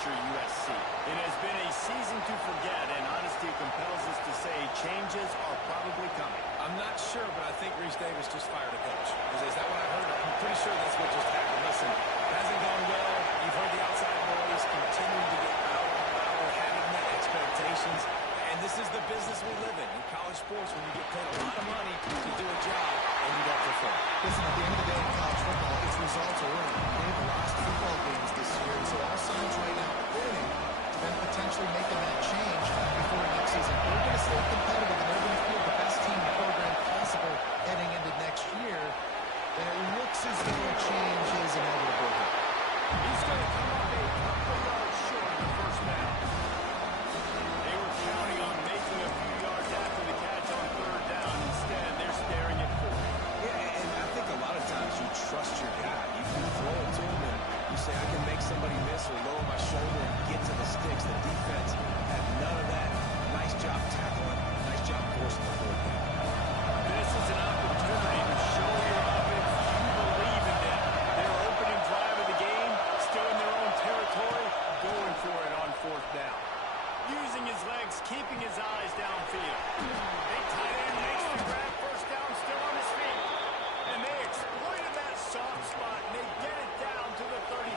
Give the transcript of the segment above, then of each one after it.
future USC. It has been a season to forget, and honesty compels us to say changes are probably coming. I'm not sure, but I think Reese Davis just fired a coach. Is that what I heard? I'm pretty sure that's what just happened. Listen, it hasn't gone well. You've heard the outside noise, continuing to get louder, having the expectations. And this is the business we live in college sports, when you get paid a lot of money to do a job and you don't perform. Listen, at the end of the day in college football, it's results are winning. They've lost football games this year, and so all signs right now are pointing to than potentially making that change before next season. They're going to stay competitive, and they're going to field the best team in the program possible heading into next year. And it looks as though a change is inevitable here. He's going to come up a couple yards short of the first down. They were counting on making a few yards after the catch on third down. Instead, they're staring at fourth. Yeah, and I think a lot of times you trust your guy. You throw it to him and you say, I can make somebody miss or lower my shoulder and get to the sticks. The defense had none of that. Nice job tackling. Nice job forcing the fourth down. This is an opportunity to show your offense you believe in them. Their opening drive of the game, still in their own territory, going for it on fourth down. Using his legs, keeping his eyes downfield. Big tight end makes the grab, first down, still on his feet. And they exploited that soft spot, and they get it down to the 35.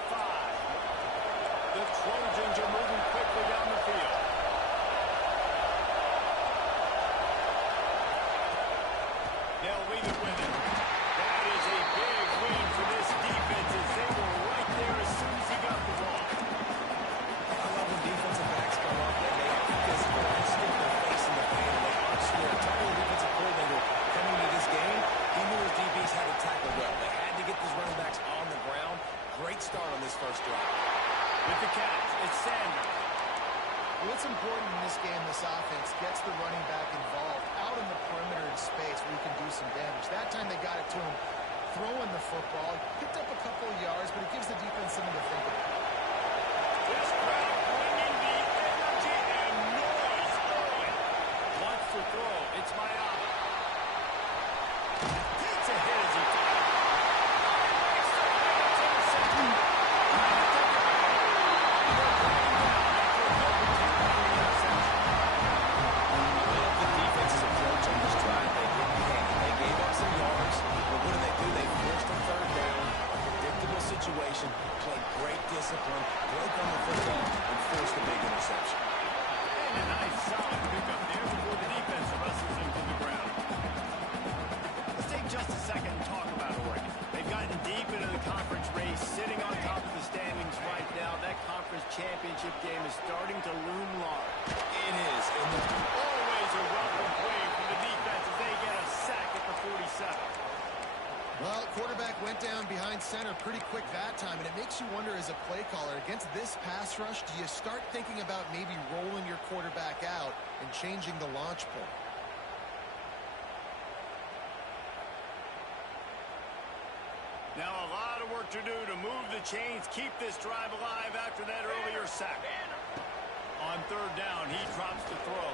The Trojans are moving quickly down the field. They'll leave it with him. That is a big win for this defense as they were right there as soon as he got the ball. I love when defensive backs come up and they are physical. They stick their face in the paint and they aren't scared. Tony, the defensive coordinator, coming into this game, he knew his DBs had to tackle well. They had to get these running backs on the ground. Great start on this first drive. With the catch, it's Sanders. What's important in this game, this offense gets the running back involved out in the perimeter in space where he can do some damage. That time they got it to him throwing the football. Picked up a couple of yards, but it gives the defense something to think about. This crowd bringing the energy and noise early. Wants to throw. It's Mayama. Takes a hit as he fires. Makes the play. It's intercepted. The defense's approach on this drive, they didn't panic. They gave up some yards, but what do? They forced a third down, a predictable situation, played great discipline, broke on the football, and forced a big interception. And a nice solid pickup there before the defense wrestles him to the ground. Let's take just a second and talk about Oregon. They've gotten deep into the conference race, sitting on top of the standings right now. That conference championship game is starting to loom large. It is. And Always a welcome play from the defense as they get a sack at the 47. Well, quarterback went down behind center pretty quick that time, and it makes you wonder as a play caller, against this pass rush, do you start thinking about maybe rolling your quarterback out and changing the launch point? Now a lot of work to do to move the chains, keep this drive alive after that earlier sack. On third down, he drops the throw.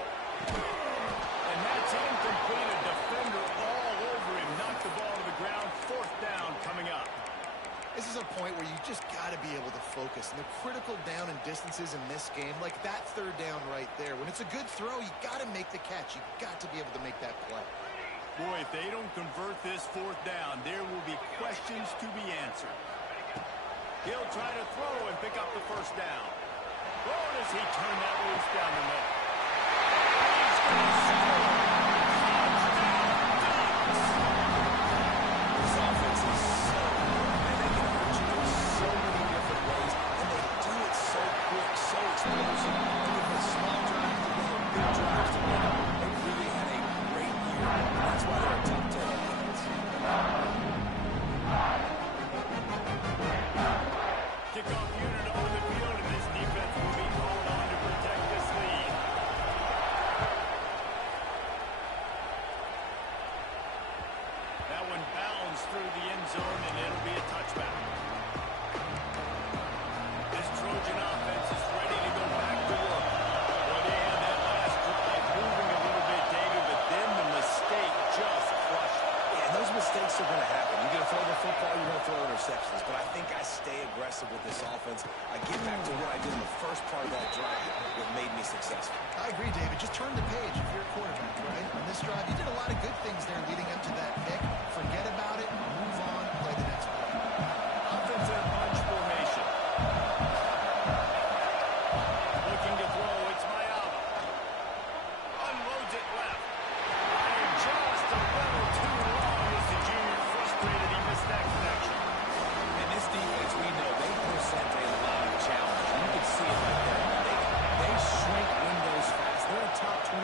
And that's incomplete. A defender all over him. Knocked the ball to the ground. Fourth down coming up. This is a point where you just got to be able to focus. And the critical down and distances in this game, like that third down right there, when it's a good throw, you got to make the catch. You got to be able to make that play. Boy, if they don't convert this fourth down, there will be questions to be answered. He'll try to throw and pick up the first down. Oh, does he turn that loose down the middle? He's going to score. Touchdown, Ducks! this offense is so good, and they can hurt you in so many different ways, and they do it so quick, so explosive. They can put small drives together, big drives together. They really had a great year, and that's why they're a top 10 offense. Kickoff unit on the field, and this defense will be called on to protect this lead. That one bounds through the end zone, and it'll be a touchback. This Trojan offense is ready to go back to work. Well, they had that last drive moving a little bit, David, but then the mistake just crushed it. Yeah, and those mistakes are going to happen. You're going to throw the football, you're going to throw interceptions. But I think I stay aggressive with this offense. I get back to what I did in the first part of that drive that made me successful. I agree, David. Just turn the page if you're a quarterback, right? On this drive, you did a lot of good things there leading up to that pick. Forget about it, move on, play the next play. Offensive bunch formation. Looking to throw, it's Mayama. Unloads it left. And just a little too long as the junior frustrated. He missed that connection. And this defense, we know, they present a lot of challenge. You can see it right there. They They shrink windows fast. They're a top 25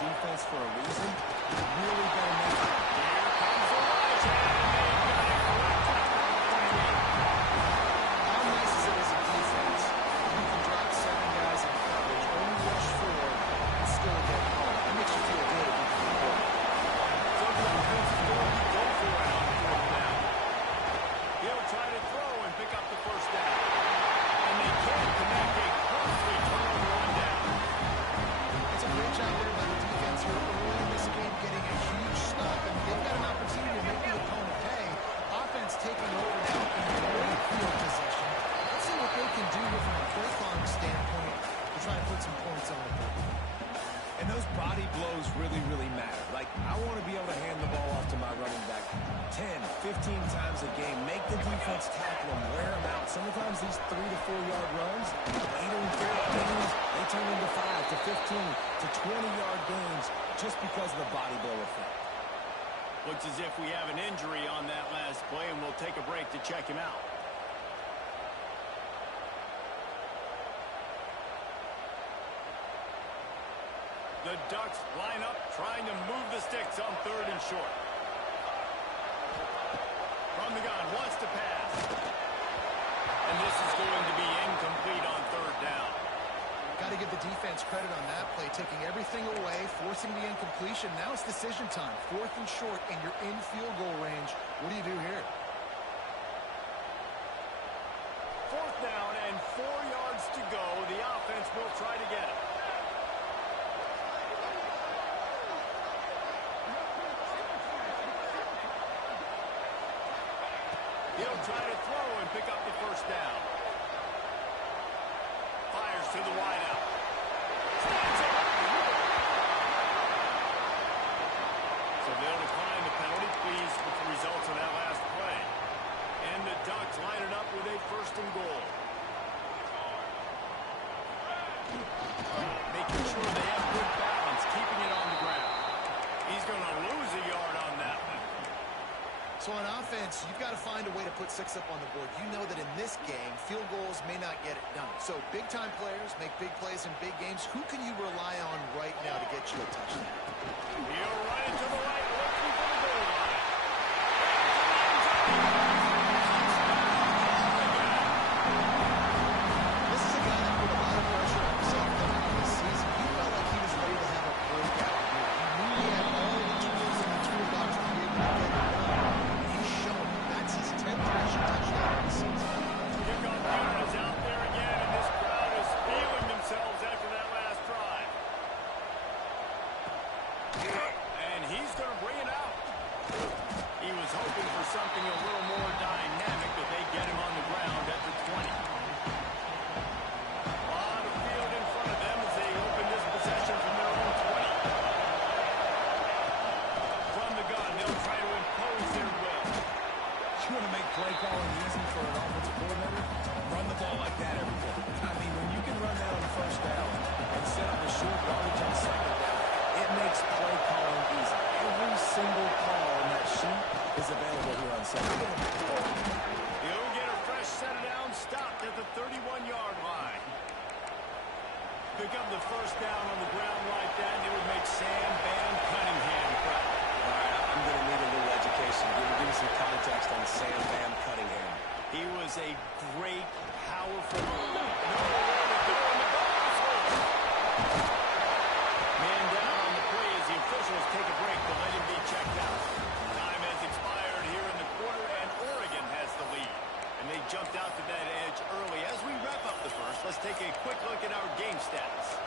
defense for a reason. You really better make it. Here comes the right hand, and they've got it correct at the 28. How nice is it as a defense? You can drop 7 guys in coverage, only rush 4, and still get home. That makes you feel good about the ball. So the offense is going to go for it on fourth down. He'll try to throw and pick up the first down. And they can't connect a closely turned one down. It's a great job there by the defense here early in this game, getting a huge stop, and they've got an opportunity to make the opponent pay. Offense taking over now in a great field possession. Let's see what they can do here from a play calling standpoint to try and put some points on the board. And those body blows really, really matter. Like, I want to be able to hand the ball off to my running back 10, 15 times a game. Make the defense tackle them, wear them out. Sometimes these 3 to 4 yard runs, later in games, they turn into 5 to 15 to 20-yard gains just because of the body blow effect. Looks as if we have an injury on that last play, and we'll take a break to check him out. The Ducks line up, trying to move the sticks on 3rd and short. From the gun, wants to pass. And this is going to be incomplete on 3rd down. Got to give the defense credit on that play, taking everything away, forcing the incompletion. Now it's decision time. 4th and short, and you're in field goal range. What do you do here? 4th down and 4 yards to go. The offense will try to get it. He'll try to throw and pick up the first down. Fires to the wideout. Stands up. So they'll decline the penalty, pleased with the results of that last play. And the Ducks line it up with a 1st and goal. Making sure they have good balance, keeping it on the ground. He's going to lose a yard on that one. So on offense, you've got to find a way to put 6 up on the board. You know that in this game, field goals may not get it done. So big-time players make big plays in big games. Who can you rely on right now to get you a touchdown? He'll run it to the right, looking for the goal line. This is a guy that put a lot of pressure on himself coming into this season. He felt like he was ready to have a breakout year. He knew he had all the tools in the toolbox to be able to get it done. He's shown it. That's his 10th rushing touchdown of the season. Kickoff counter is out there again, and this crowd is feeling themselves after that last drive. And he's going to bring it out. He was hoping for something a little more dynamic, but they get him on the ground at the 20. A lot of field in front of them as they open this possession from their own 20. From the gun, they'll try to impose their will. You want to make play calling easy for an offensive coordinator? Run the ball like that every day. I mean, when you can run that on 1st down and set up a short yardage on 2nd down, it makes play calling easy. Every single call on that sheet is available here on 2nd down. He'll get a fresh set it down, stopped at the 31-yard line. Pick up the first down on the ground like that, and it would make Sam Van Cunningham proud. All right, I'm going to need a little education. Give me some context on Sam Van Cunningham. He was a great, powerful man down on the play as the officials take a break to let him be checked out. Time has expired here in the quarter, and Oregon has the lead. And they jumped out to that edge early. As we wrap up the first, let's take a quick look at our game stats.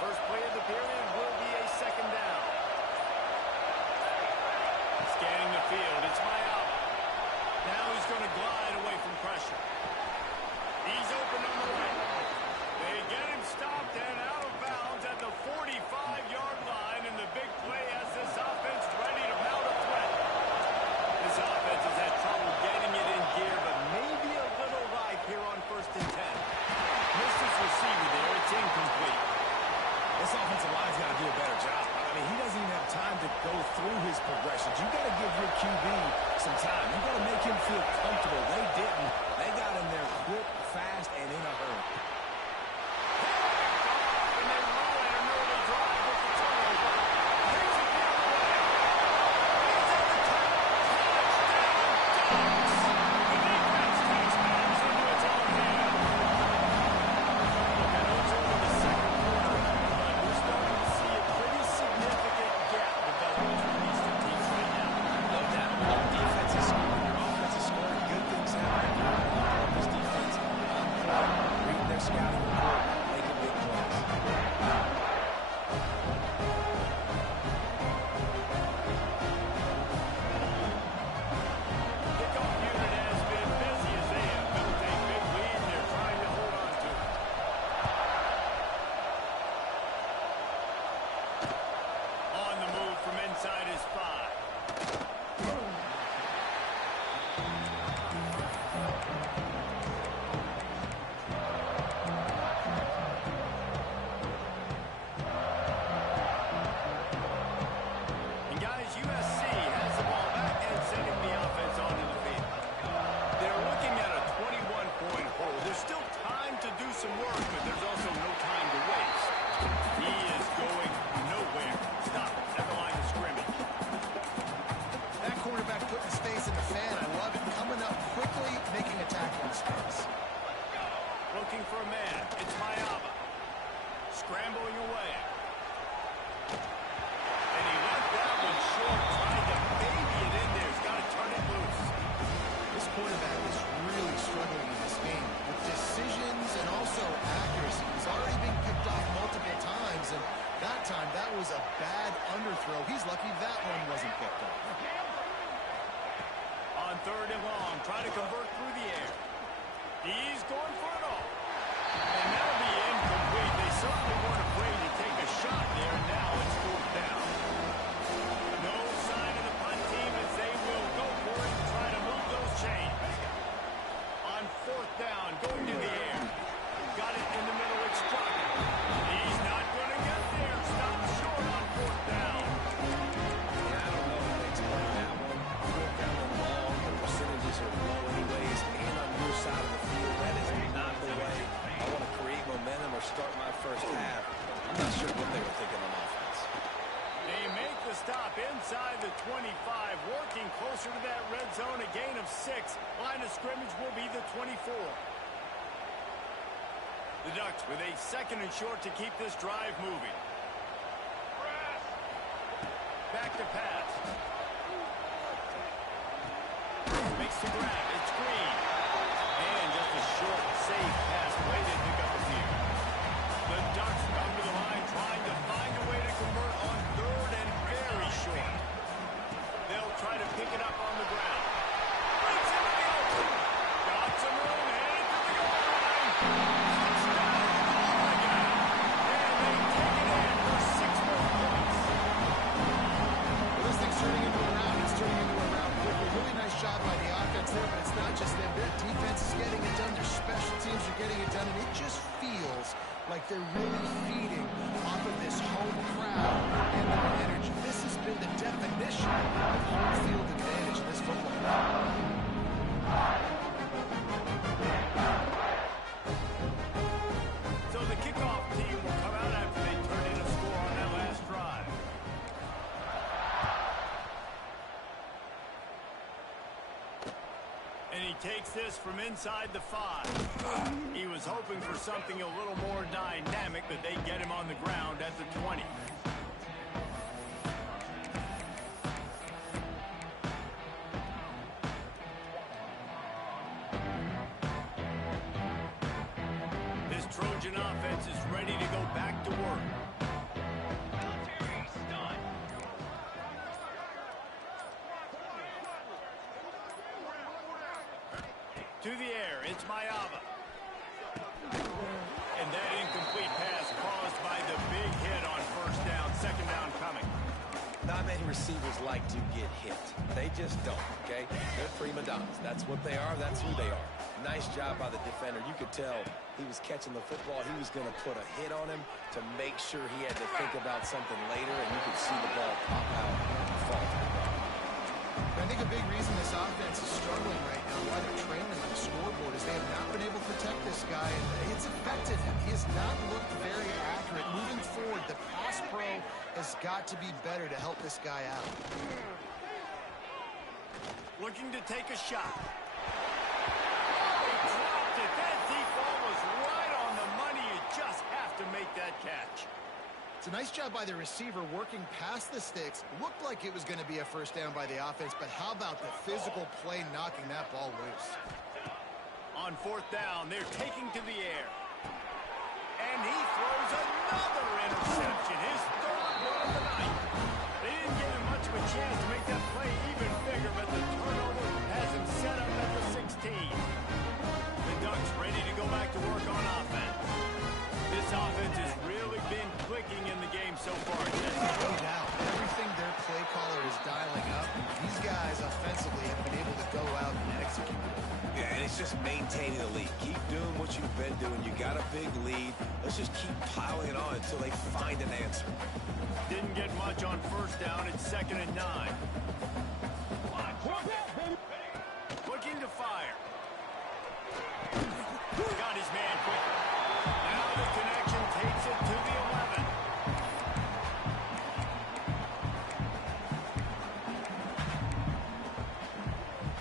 First play of the period will be a 2nd down. Scanning the field, it's Mayala. Now he's going to glide away from pressure. He's open on the right. They get him stopped and out of bounds at the 45-yard line, and the big play has this offense ready to mount a threat. This offense has had trouble getting it in gear, but maybe a little life here on 1st and 10. Missed his receiver there, it's incomplete. This offensive line's got to do a better job. I mean, he doesn't even have time to go through his progressions. You got to give your QB some time. You got to make him feel comfortable. They didn't. They got him there quick, fast, and in a hurry. And they roll an early drive with the turnover. Takes it the other way. He's at the top. Touchdown, Ducks. The defense takes matters into its own hands. Look, I know it's only the second quarter, but we're starting to see a pretty significant gap develop between these two teams right now. No doubt. Your defense is scoring. Your offense is scoring. Good things happening. I love this defense. Reading their scouting report, making big plays. Kickoff unit has been busy as they have built a big lead, and they're trying to hold on to it. On the move from inside his 5. And guys, USC has the ball back and sending the offense onto the field. They're looking at a 21-point hole. There's still time to do some work, but there's also no time to waste. He is going nowhere. Stop at the line of scrimmage. That quarterback putting his face in the fan. I love it. Coming up quickly, making a tackle in space. Looking for a man. It's Mayaba. Scrambling away. And he left that one short, trying to baby it in there. He's got to turn it loose. This quarterback is really struggling in this game with decisions and also accuracy. He's already been picked off multiple times, and that time that was a bad underthrow. He's lucky that one wasn't picked up. On 3rd and long, trying to convert through the air. He's going for it all. And that'll be incomplete. They certainly weren't afraid to take a shot there. Now it's 4th down. No sign of the punt team as they will go for it and try to move those chains. On 4th down, going to the air. Got it in the middle, it's Crockett. He's not going to get there. Stopped short on 4th down. Yeah, I don't know if they explain that one. 4th down and long, the percentages are low anyways, and on your side of the field, that is not the way I want to create momentum or start my first half. I'm not sure what they were thinking on offense. They make the stop inside the 25, working closer to that red zone, a gain of 6. Line of scrimmage will be the 24. The Ducks with a 2nd and short to keep this drive moving. Back to pass. Makes the grab. It's Green. And just a short, safe pass. Way to pick up a few. The Ducks come to the line trying to find a way to convert on 3rd and very short. They'll try to pick it up on the ground. Breaks into the open. Got some room. Headed to the goal line. Touchdown, Oregon. And they take it in for 6 more points. Well, this thing's turning into a round. It's turning into a round quickly. Really nice job by the offense there, but it's not just them. Their defense is getting it done. Their special teams are getting it done, and it just feels like they're really feeding off of this home crowd and their energy. This has been the definition of home field advantage in this football game. So the kickoff team will come out after they turn in a score on that last drive. And he takes this from inside the 5. He was hoping for something a little more dynamic, but they get him on the ground at the 20. This Trojan offense is ready to go back to work. To the air, it's Mayaba. And that incomplete pass caused by the big hit on 1st down, 2nd down coming. Not many receivers like to get hit. They just don't, okay? They're prima donnas. That's what they are. That's who they are. Nice job by the defender. You could tell he was catching the football. He was going to put a hit on him to make sure he had to think about something later, and you could see the ball pop out and fall to the ground. I think a big reason this offense is struggling right now, why they're trailing on the scoreboard, is they have not been able to protect this guy, and it's affected him. He has not looked very accurate. Moving forward, the pass pro has got to be better to help this guy out. Looking to take a shot. He dropped it. That deep ball was right on the money. You just have to make that catch. It's a nice job by the receiver working past the sticks. Looked like it was going to be a first down by the offense, but how about the physical play knocking that ball loose? On fourth down, they're taking to the air. And he throws another interception. His third one of the night. They didn't give him much of a chance to make that play even bigger, but the turnover has him set up at the 16. The Ducks ready to go back to work on offense. This offense has really been clicking in the game so far. No doubt. Everything their play caller is dialing up, these guys offensively have been able to go out and execute. Yeah, and it's just maintaining the lead. Keep doing what you've been doing. You got a big lead. Let's just keep piling it on until they find an answer. Didn't get much on first down. It's 2nd and 9. Looking to fire. Got his man quick. Now the connection takes it to the 11.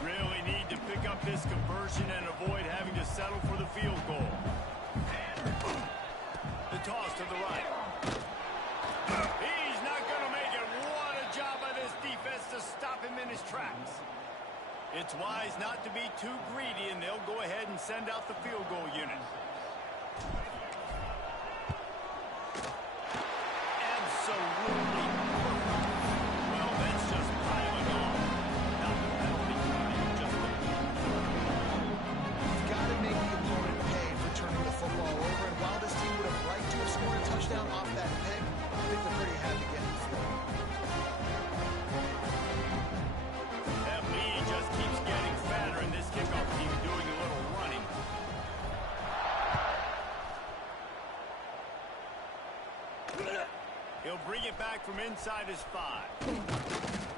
Really need to pick up this conversion and avoid having to settle for the field goal. The toss to the right. He's not going to make it. What a job by this defense to stop him in his tracks. It's wise not to be too greedy, and they'll go ahead and send out the field goal unit. Absolutely perfect. Well, that's just piling on. Now the penalty flag just You've got to make the opponent pay for turning the football over, and while this team would have liked to have scored a touchdown off that pick, I think they're pretty happy getting the field. That lead just keeps getting fatter, and this kickoff team doing a little running. He'll bring it back from inside his 5.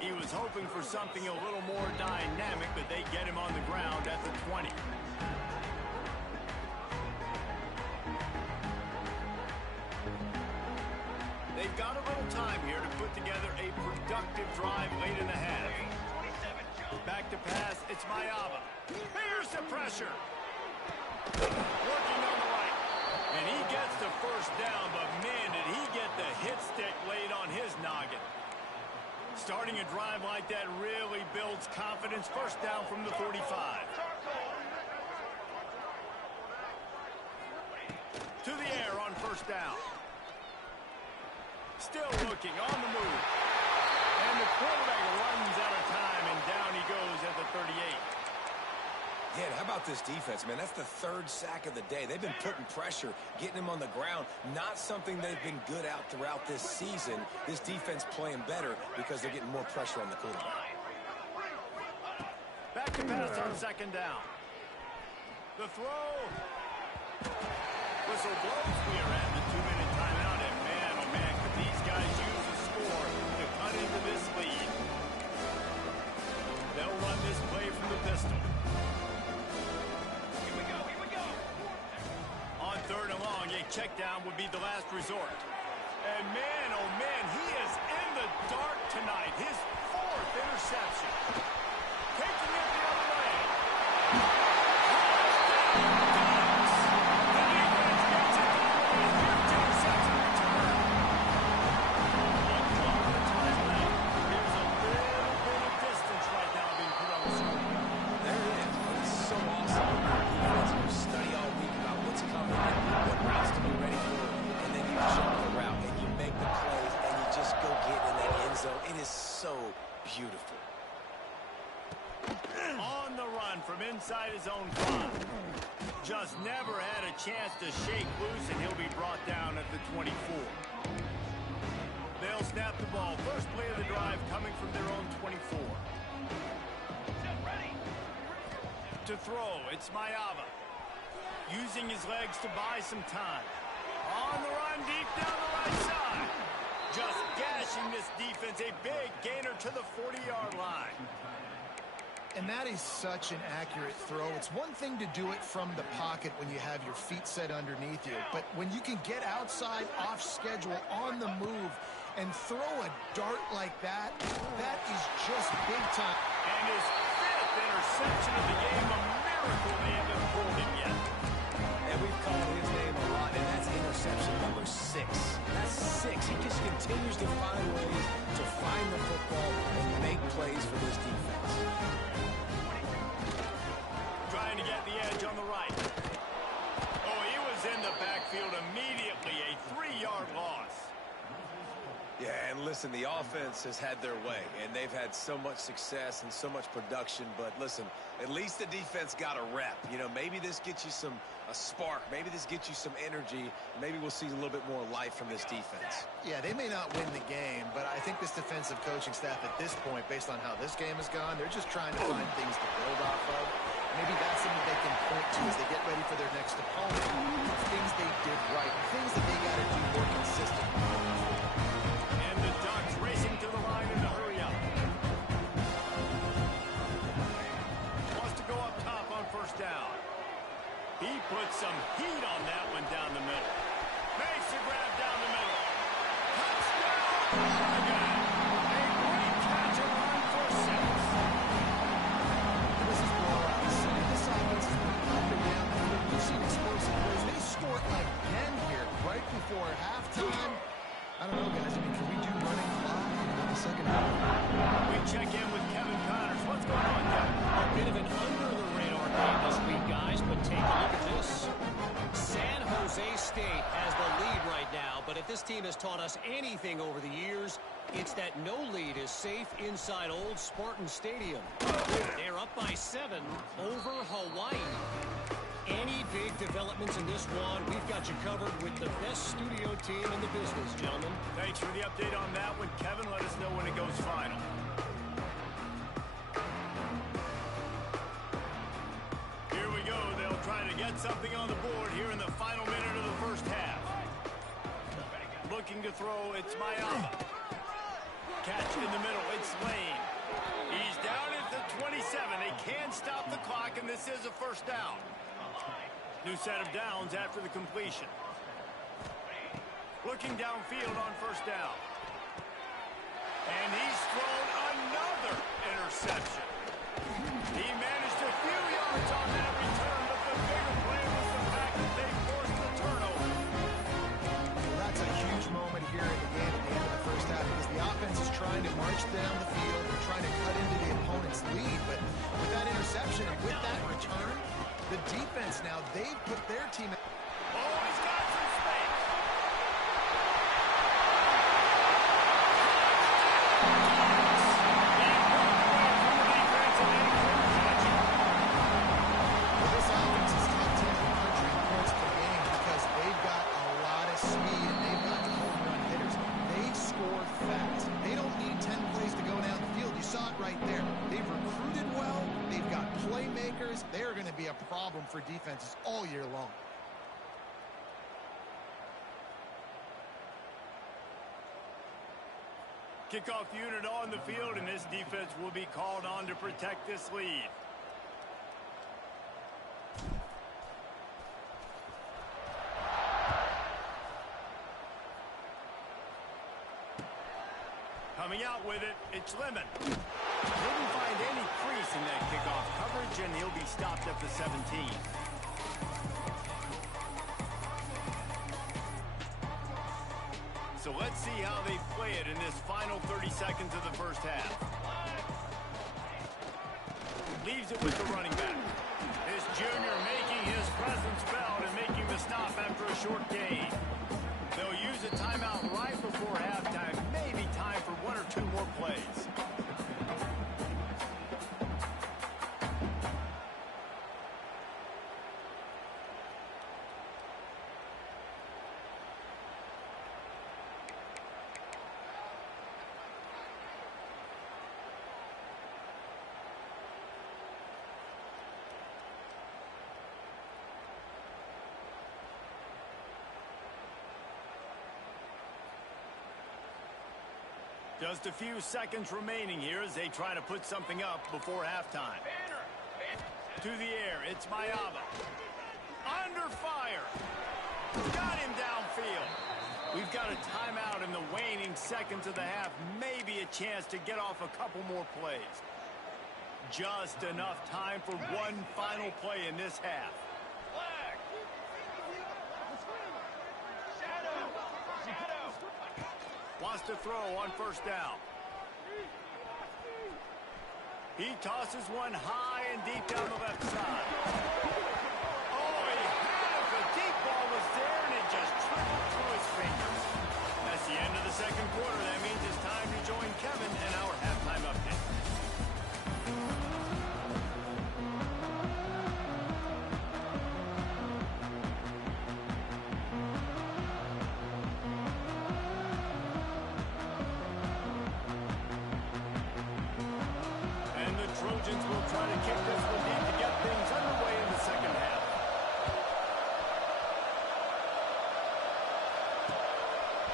He was hoping for something a little more dynamic, but they get him on the ground at the 20. They've got a little time here to put together a productive drive late in the half. Back to pass, it's Mayava. Here's the pressure. Working on the right. And he gets the first down, but man, did he get the hit stick laid on his noggin. Starting a drive like that really builds confidence. First down from the 45. To the air on first down. Still looking, on the move. And the quarterback runs out of time, and down he goes at the 38. Yeah, and how about this defense, man? That's the 3rd sack of the day. They've been putting pressure, getting him on the ground. Not something they've been good at throughout this season. This defense playing better because they're getting more pressure on the quarterback. Back to pass on 2nd down. The throw. Whistle blows. We are at the 2-minute timeout, and man, oh man, could these guys use a score to cut into this lead. They'll run this play from the pistol. Here we go. On 3rd and long, a check down would be the last resort. And man, oh man, he is in the dark tonight. His 4th interception. Taking it the other way. Beautiful. On the run from inside his own 5. Just never had a chance to shake loose, and he'll be brought down at the 24. They'll snap the ball. First play of the drive coming from their own 24. to throw. It's Mayava. Using his legs to buy some time. On the run, deep down the right side. Just gashing this defense. A big gainer to the 40-yard line. And that is such an accurate throw. It's one thing to do it from the pocket when you have your feet set underneath you, but when you can get outside, off schedule, on the move, and throw a dart like that, that is just big time. And his 5th interception of the game, a miracle they haven't pulled him yet. And we've called his name a lot, and that's interception number 6. That's 6. He just continues to find ways to find the football and make plays for this defense. Trying to get the edge on the right. Oh, he was in the backfield immediately. A 3-yard loss. Yeah, and listen, the offense has had their way, and they've had so much success and so much production. But listen, at least the defense got a rep. You know, maybe this gets you a spark. Maybe this gets you some energy. Maybe we'll see a little bit more life from this defense. Yeah, they may not win the game, but I think this defensive coaching staff at this point, based on how this game has gone, they're just trying to find things to build off of. Maybe that's something they can point to as they get ready for their next opponent. Things they did right, things that they got to do more consistently. And the Ducks racing to the line in a hurry up. Wants to go up top on first down. He puts some heat on that one down the middle. Makes the grab down the middle. Touchdown, Oregon! A great catch and run for 6. This is blowouts. This offense has been up and down the field. We've seen explosive plays. They scored again here right before halftime. I don't know, guys. I mean, can we do running clock in the second half? We check in with Kevin Connors. What's going on, Kevin? A bit of an under-the-radar game this week, guys, but take a look at this. San Jose State has the lead right now, but if this team has taught us anything over the years, it's that no lead is safe inside old Spartan Stadium. They're up by 7 over Hawaii. Any big developments in this one, we've got you covered with the best studio team in the business, gentlemen. Thanks for the update on that one, Kevin. Let us know when it goes final. Here we go. They'll try to get something on the board here in the final minute of the first half. Looking to throw, it's Mayava. Catch in the middle, it's Lane. He's down at the 27. They can stop the clock, and this is a first down. New set of downs after the completion. Looking downfield on first down. And he's thrown another interception. He managed a few yards on that return, but the bigger play was the fact that they forced the turnover. Well, that's a huge moment here in the game at the end of the first half because the offense is trying to march down the field. They're trying to cut into the opponent's lead, but with that interception and with that return, the defense now, they've put their team... Oh, he's got some space. Well, this offense is top 10 in the country in points per game because they've got a lot of speed and they've got home run hitters. They score fast. They don't need 10 plays to go down the field. You saw it right there. They've recruited well. They've got playmakers. They're going to be a problem for defenses all year long. Kickoff unit on the field, and this defense will be called on to protect this lead. Coming out with it, it's Lemon. Didn't find any crease in that kickoff coverage, and he'll be stopped at the 17. So let's see how they play it in this final 30 seconds of the first half. Leaves it with the running back. This junior making his presence felt and making the stop after a short gain. They'll use a timeout right before halftime. Maybe time for 1 or 2 more plays. Just a few seconds remaining here as they try to put something up before halftime. To the air, it's Mayava. Under fire. Got him downfield. We've got a timeout in the waning seconds of the half. Maybe a chance to get off a couple more plays. Just enough time for one final play in this half. Wants to throw on first down. He tosses one high and deep down the left side. Oh, he had it. The deep ball was there, and it just trickled through his fingers. That's the end of the second quarter. That means it's time to join Kevin and our halftime update. Trojans will try to kick this one deep to get things underway in the second half.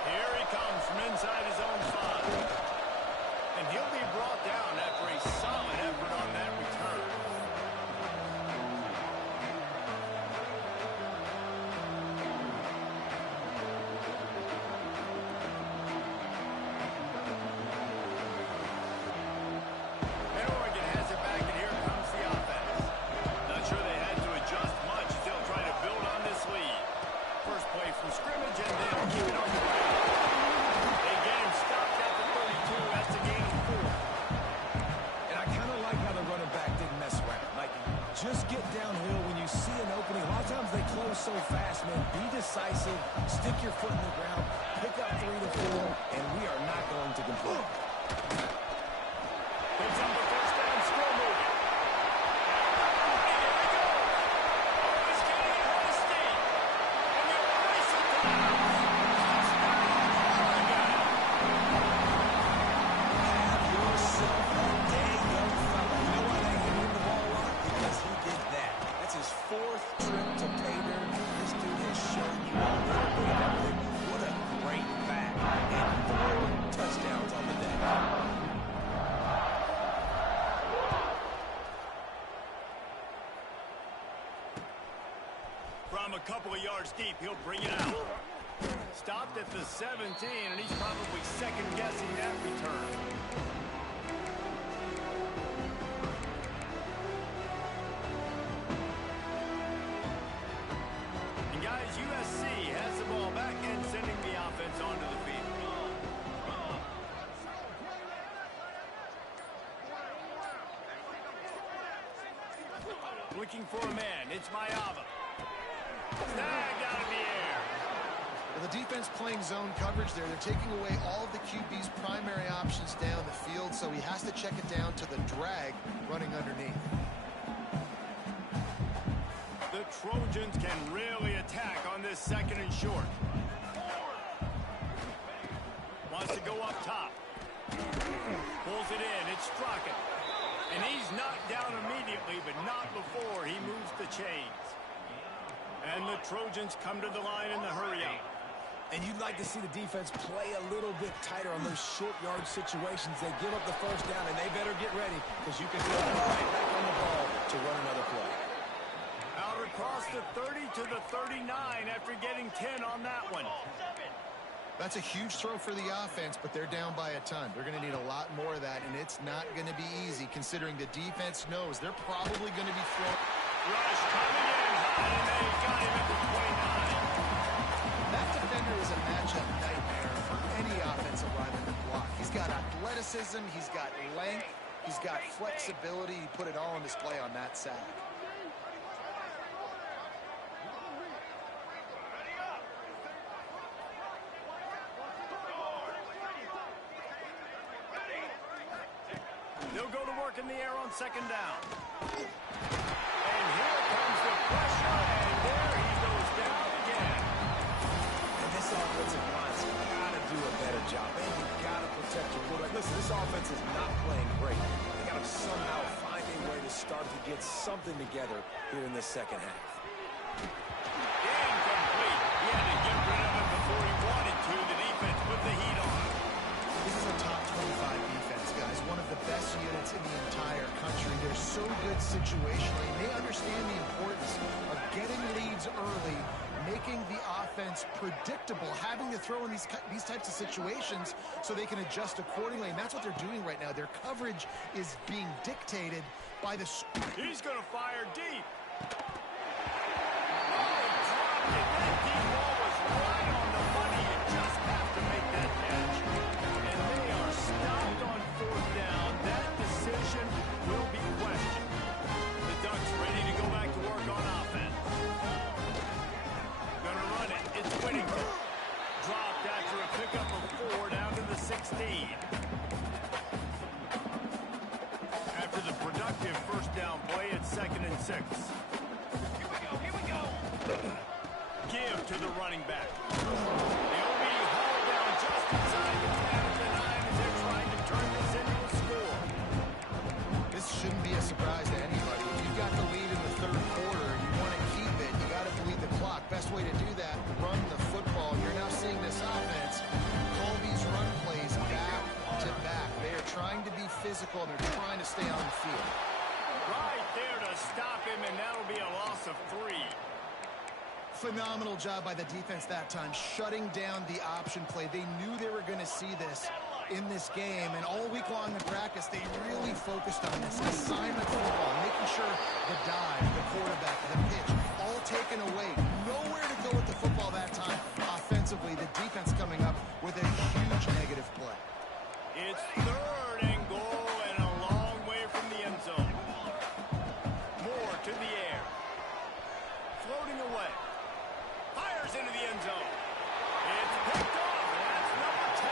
Here he comes from inside his own 5. And he'll be brought down after a solid effort on that return. Scrimmage and then keep it on the ground. They get him stopped at the 32. That's a gain of 4. And I kind of like how the running back didn't mess around. Like, just get downhill when you see an opening. A lot of times they close so fast, man. Be decisive. Stick your foot in the ground. Pick up 3 to 4, and we are not going to complain. Picks up the first down, still moving. From a couple of yards deep, he'll bring it out. Stopped at the 17, and he's probably second-guessing that return. And guys, USC has the ball back and sending the offense onto the field. Looking for a man, it's Mayava. Snagged out of the air. Well, the defense playing zone coverage there. They're taking away all of the QB's primary options down the field, so he has to check it down to the drag running underneath. The Trojans can really attack on this second and short. Wants to go up top. Pulls it in. It's Strachan. And he's knocked down immediately, but not before he moves the chains. And the Trojans come to the line in the hurry-up. And you'd like to see the defense play a little bit tighter on those short yard situations. They give up the first down, and they better get ready because you can throw right back on the ball to run another play. Out across the 30 to the 39 after getting 10 on that one. That's a huge throw for the offense, but they're down by a ton. They're going to need a lot more of that, and it's not going to be easy considering the defense knows they're probably going to be throwing. Rush coming in high, and they got him at the 29. That defender is a matchup nightmare for any offensive lineman to block. He's got athleticism, he's got length, he's got flexibility. He put it all on display on that sack. They'll go to work in the air on second down. And here comes the pressure, and there he goes down again. And this offensive line's got to do a better job. And you got to protect your quarterback. Listen, this offense is not playing great. They got to somehow find a way to start to get something together here in the second half. Incomplete. He had to get rid of it before he wanted to. The defense put the heat on. This is a top 20 making the offense predictable, having to throw in these types of situations so they can adjust accordingly. And that's what they're doing right now. Their coverage is being dictated by the... He's going to fire deep. That deep ball was right on the money. You just have to make that catch. And they are stopped on fourth down. That decision will be questioned. The Ducks ready to go back to work on offense. Gonna run it. It's Whittington. Dropped after a pickup of 4 down to the 16. After the productive first down play, it's 2nd and 6. Here we go. Give to the running back. The OB hauled down just inside the 10 of the 9 as they're trying to turn this into a score. This shouldn't be a surprise to anybody. If you've got the lead in the third quarter and you want to keep it, you got to bleed the clock. Best way to do that, run the football. You're now seeing this offense call these run plays back to back. They are trying to be physical, and they're trying to stay on the field. Right there to stop him, and that'll be a loss of 3. Phenomenal job by the defense that time, shutting down the option play. They knew they were going to see this in this game, and all week long in practice, they really focused on this assignment football, making sure the dive, the quarterback, the pitch, all taken away. Nowhere to go with the football that time. Offensively, the defense coming up with a huge negative play. It's 3rd and goal and a long way from the end zone. Moore to the air. Floating away. Fires into the end zone. It's picked off. That's number 10.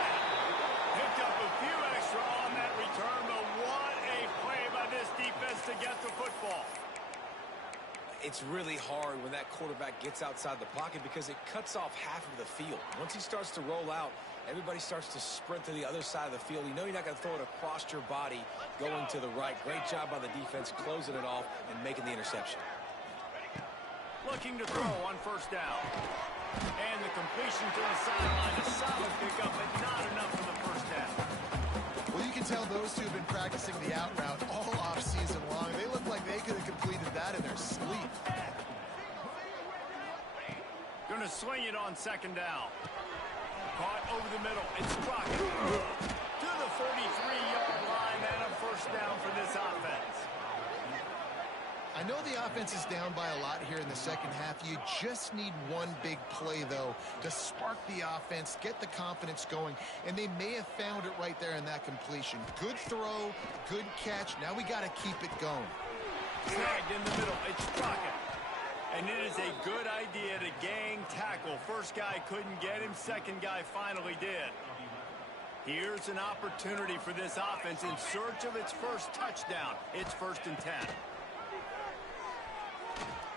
Picked up a few extra on that return, but what a play by this defense to get the football. It's really hard when that quarterback gets outside the pocket because it cuts off half of the field. Once he starts to roll out, everybody starts to sprint to the other side of the field. You know you're not going to throw it across your body going to the right. Great job by the defense closing it off and making the interception. Looking to throw on first down. And the completion to the sideline. A solid pickup, but not enough for the first down. Well, you can tell those two have been practicing the out route all offseason long. They look like they could have completed that in their sleep. Going to swing it on 2nd down. Caught over the middle. It's Crockett. To the 43-yard line and a first down for this offense. I know the offense is down by a lot here in the second half. You just need one big play, though, to spark the offense, get the confidence going, and they may have found it right there in that completion. Good throw, good catch. Now we got to keep it going. Snagged in the middle. It's Crockett. And it is a good idea to gang tackle. First guy couldn't get him. Second guy finally did. Here's an opportunity for this offense in search of its first touchdown. It's 1st and 10.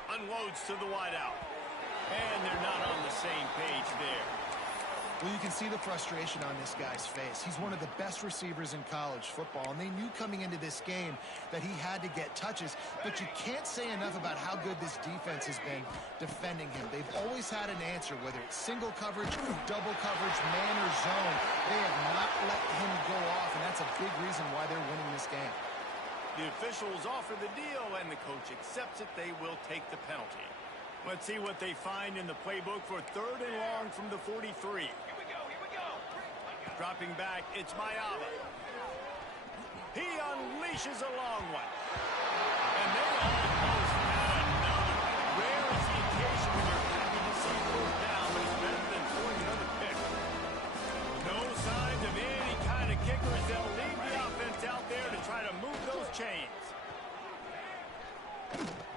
Unloads to the wideout. And they're not on the same page there. Well, you can see the frustration on this guy's face. He's one of the best receivers in college football, and they knew coming into this game that he had to get touches, but you can't say enough about how good this defense has been defending him. They've always had an answer, whether it's single coverage, double coverage, man or zone. They have not let him go off, and that's a big reason why they're winning this game. The officials offer the deal, and the coach accepts it. They will take the penalty. Let's see what they find in the playbook for 3rd and long from the 43. Here we go. Dropping back, it's Mayala. He unleashes a long one. And they almost had another. Rare is the occasion when you're happy to see 4th down, but it's better than throwing another pick. No signs of any kind of kickers. They'll leave the offense out there to try to move those chains.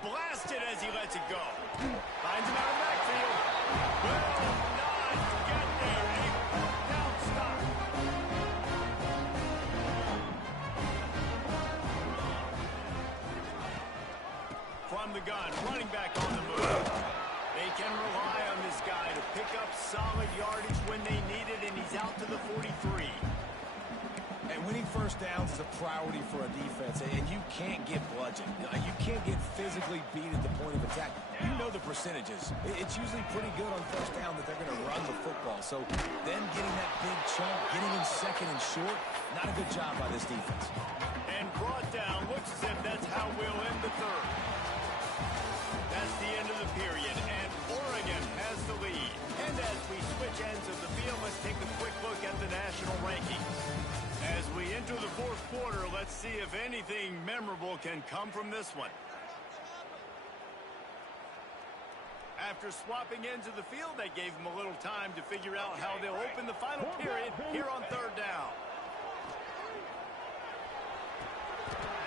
Blasted as he lets it go. Finds him out of backfield. Will not get there. A 4th down stop. From the gun, running back on the move. They can rely on this guy to pick up solid yardage when they need it, and he's out to the 43. And winning first downs is a priority for a defense, and you can't get bludgeoned. You can't get physically beat at the point of attack. You know the percentages. It's usually pretty good on first down that they're going to run the football. So them getting that big chunk, getting in 2nd and short, not a good job by this defense. And brought down, looks as if that's how we'll end the 3rd. That's the end of the period, and Oregon has the memorable can come from this one. After swapping ends of the field, that gave them a little time to figure out how they'll open the final period here on third down.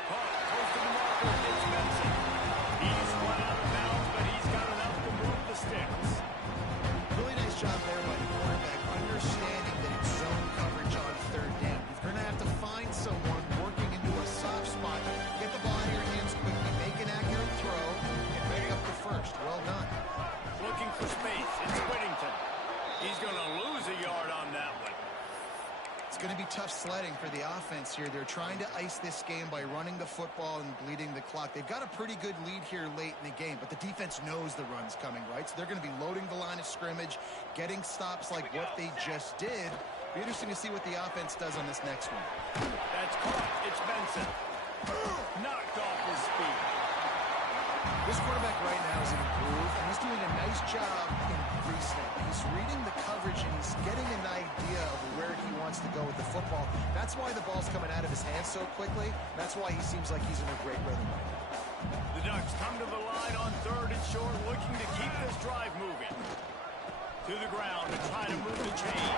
Close to the marker, it's Benson. He's run out of bounds, but he's got enough to move the sticks. Really nice job there by the quarterback, understanding that it's zone coverage on third down. You're going to have to find someone working into a soft spot. Get the ball in your hands quickly, make an accurate throw, and pick up the first. Well done. Looking for space. It's Whittington. He's going to lose a yard on that one. It's going to be tough sledding for the offense here. They're trying to ice this game by running the football and bleeding the clock. They've got a pretty good lead here late in the game, but the defense knows the run's coming, right? So they're going to be loading the line of scrimmage, getting stops like what they just did. Be interesting to see what the offense does on this next one. That's caught. It's Benson. Knocked off his feet. This quarterback right now is in a groove, and he's doing a nice job in pre-snap. He's reading the coverage, and he's getting an idea of where he wants to go with the football. That's why the ball's coming out of his hands so quickly. That's why he seems like he's in a great rhythm right now. The Ducks come to the line on third and short, looking to keep this drive moving. To the ground to try to move the chains.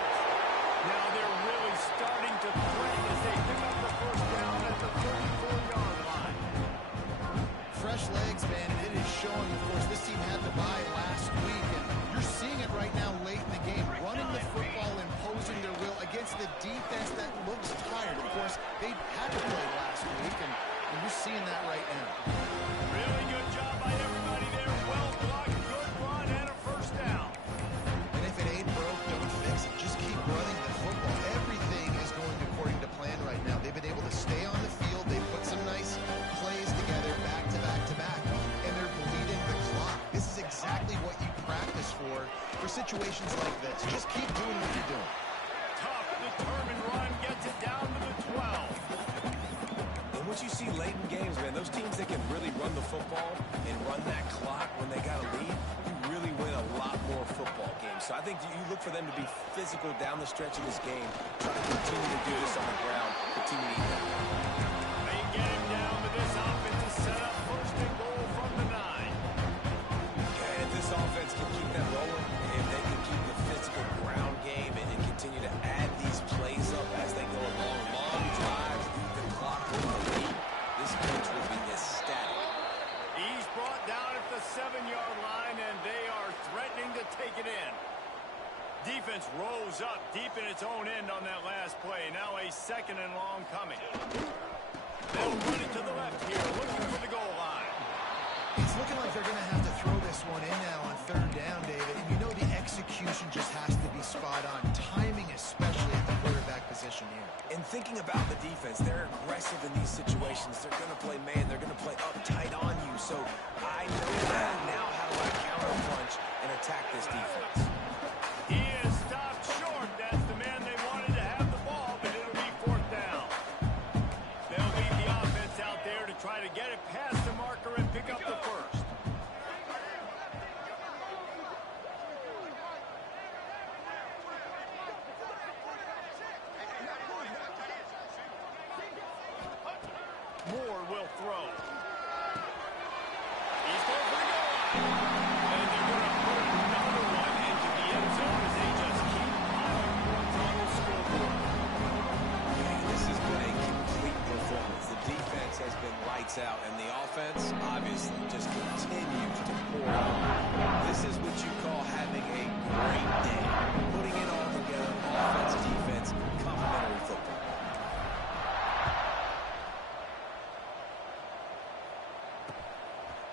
Now they're really starting to threaten as they pick up the first down at the 34-yard line. Fresh legs, man, and it is showing. Of course, this team had the bye last week, and you're seeing it right now late in the game. Running the football, imposing their will against the defense that looks tired. Of course, they had to play last week, and you're seeing that right now. Really good job by everybody there. Well blocked, good run, and a first down. And if it ain't broke, don't fix it. Just keep running the football. Everything is going according to plan right now. They've been able to stay on the field. They put some nice plays together back to back to back, and they're bleeding the clock. This is exactly what you practice for situations like this. Just keep doing what you're doing. Tough, determined run gets it down to the 12. And what you see late in games, man, those teams that can really run the football and run that clock when they got a lead, you really win a lot more football games. So I think you look for them to be physical down the stretch of this game, try to continue to do this on the ground, continue to eat that. They get him down to this offense to set up first and goal from the 9. And if this offense can keep that rolling, if they can keep the physical ground game and continue to add these plays up as they go along, long drives, eat the clock with the lead, this bench will be ecstatic. He's brought down at the 7-yard line, and they are threatening to take it in. Defense rose up deep in its own end on that last play. Now a second and long coming. They'll run it to the left here, looking for the goal line. It's looking like they're going to have to throw this one in now on third down, David. And you know the execution just has to be spot on. Timing, especially at the quarterback position here. And thinking about the defense, they're aggressive in these situations. They're going to play man. They're going to play up tight on you. So I know that. Now how do I counter punch and attack this defense? He is stopped short. That's the man they wanted to have the ball, but it'll be fourth down. They'll leave the offense out there to try to get it past the marker and pick up the first. Moore will throw. He's going for the goal line. And they're going to put another one into the end zone as they just keep piling points on the scoreboard. This has been a complete performance. The defense has been lights out, and the offense obviously just continues to pour out. This is what you call having a great day. Putting it all together, offense, defense, complementary football.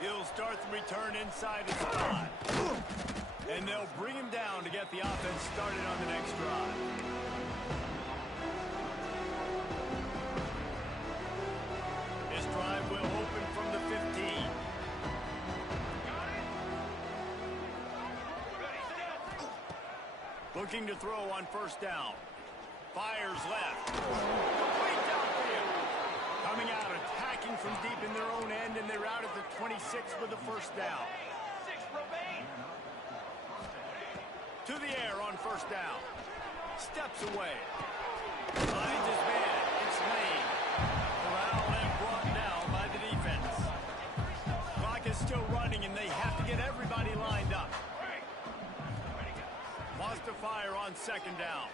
He'll start the return inside his 5. And they'll bring him down to get the offense started on the next drive. This drive will open from the 15. Looking to throw on first down. Fires left. Complete downfield. Coming out, attacking from deep in their own end, and they're out at the 26 with the first down. To the air on first down. Steps away. Finds his man. It's Lane. Corral and brought down by is still running, and they have to get everybody lined up. Wants to fire on second down.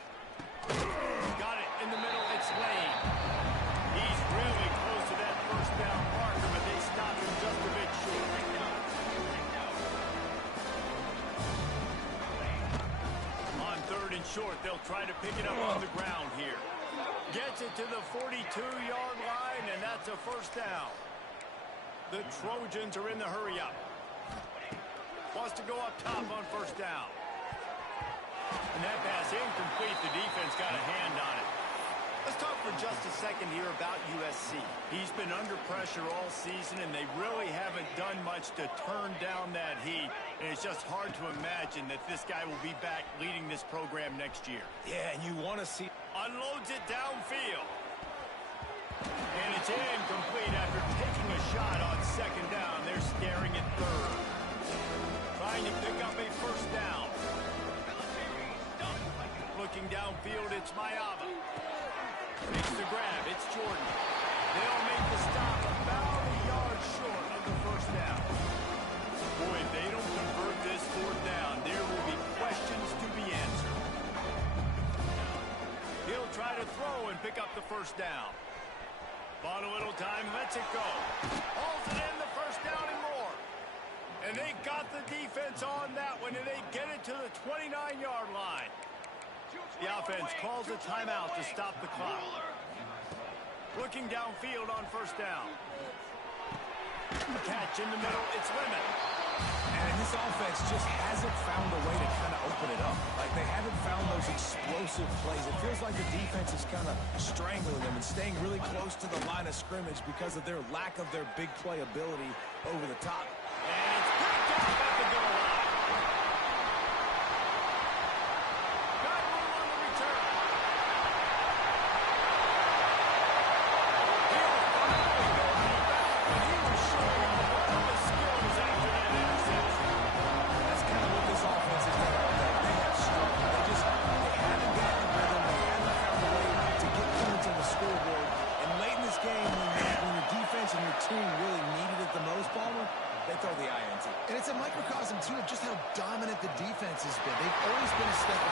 Got it in the middle. It's Lane. He's really close to that first down marker, but they stopped him just a bit short. On third and short, they'll try to pick it up on the ground here. Gets it to the 42-yard line, and that's a first down. The Trojans are in the hurry-up. Wants to go up top on first down. And that pass incomplete. The defense got a hand on it. Let's talk for just a second here about USC. He's been under pressure all season, and they really haven't done much to turn down that heat. And it's just hard to imagine that this guy will be back leading this program next year. Yeah, and you want to see... Unloads it downfield. And it's incomplete after taking a shot on second down. They're staring at third. Trying to pick up a first down. Looking downfield, it's Mayava. Makes the grab, it's Jordan. They'll make the stop about a yard short of the first down. Boy, if they don't convert this fourth down, there will be questions to be answered. He'll try to throw and pick up the first down. Bought a little time, lets it go. Hauls it in, the first down and more. And they got the defense on that one, and they get it to the 29-yard line. The offense calls a timeout to stop the clock. Looking downfield on first down. Catch in the middle, it's Lemon. And this offense just hasn't found a way to kind of open it up. Like, they haven't found those explosive plays. It feels like the defense is kind of strangling them and staying really close to the line of scrimmage because of their lack of their big play ability over the top. And it's picked off at the goal line. Got room on the return. He'll finally go running back, and he was showing one of the skills after that interception. That's kind of what this offense has done all day. They have struggled. They haven't gotten the rhythm. They haven't found a way to get points on the scoreboard. And late in this game, when your defense and your team really needed it the most, Palmer, they throw the INT. And it's a microcosm, too, of just how dominant the defense has been. They've always been a step ahead.